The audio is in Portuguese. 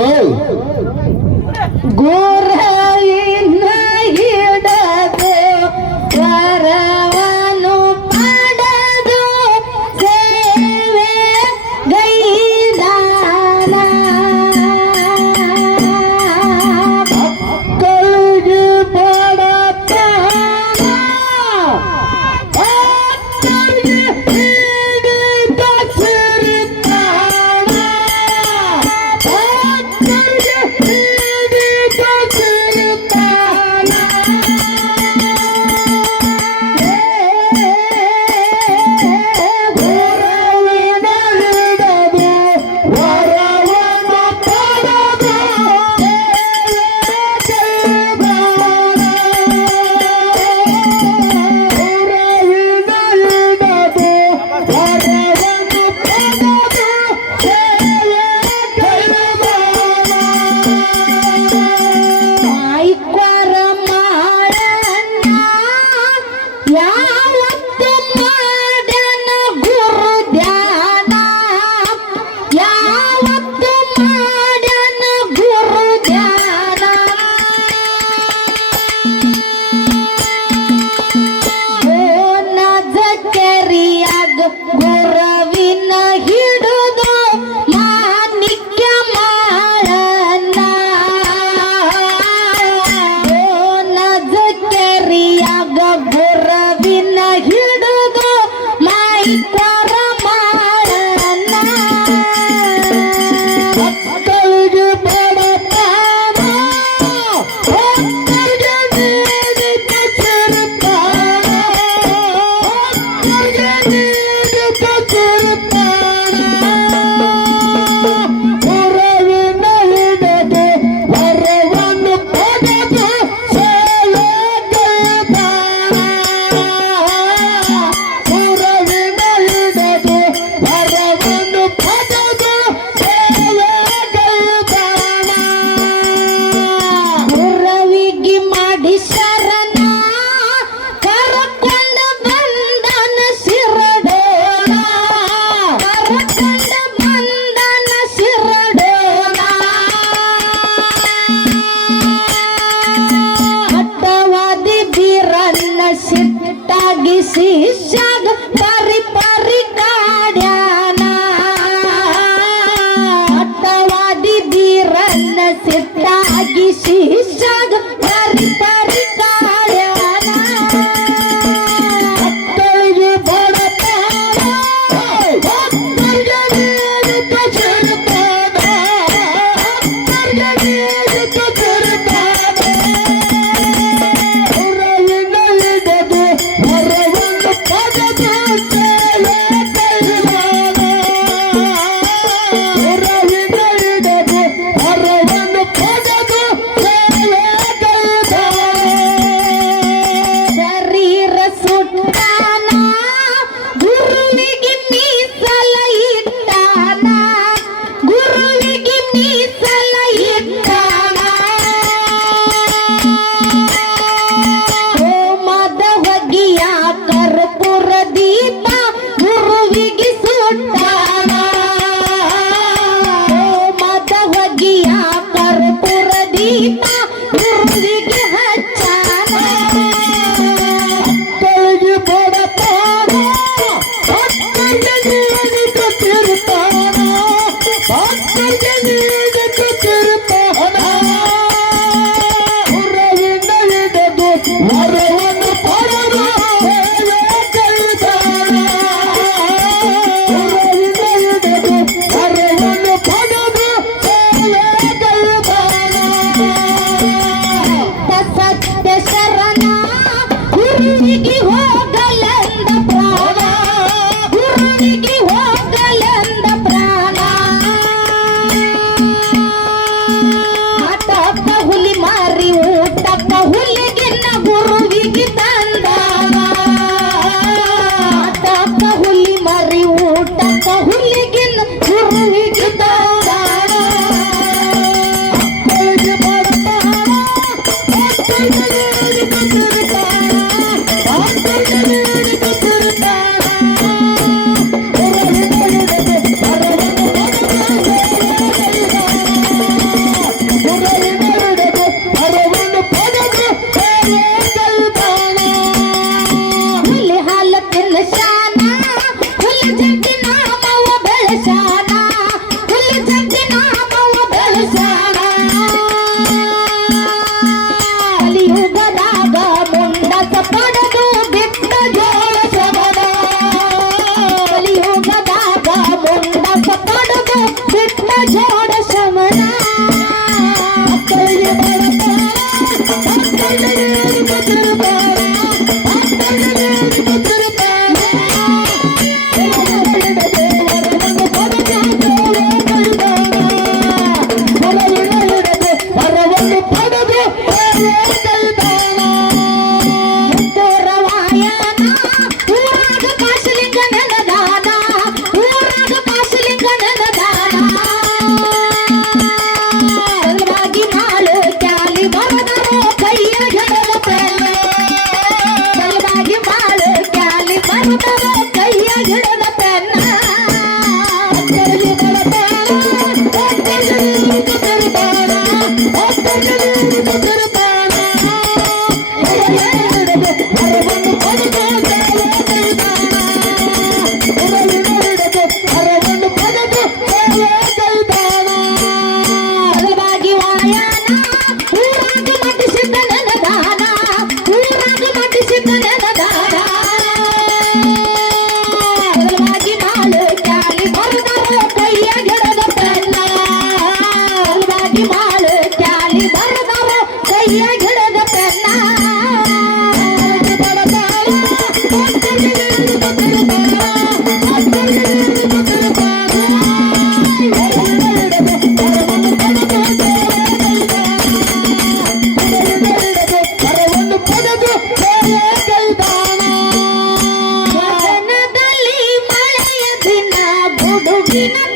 Gol! Gol! se joga ಜಗೇ മനസ്സാ Tina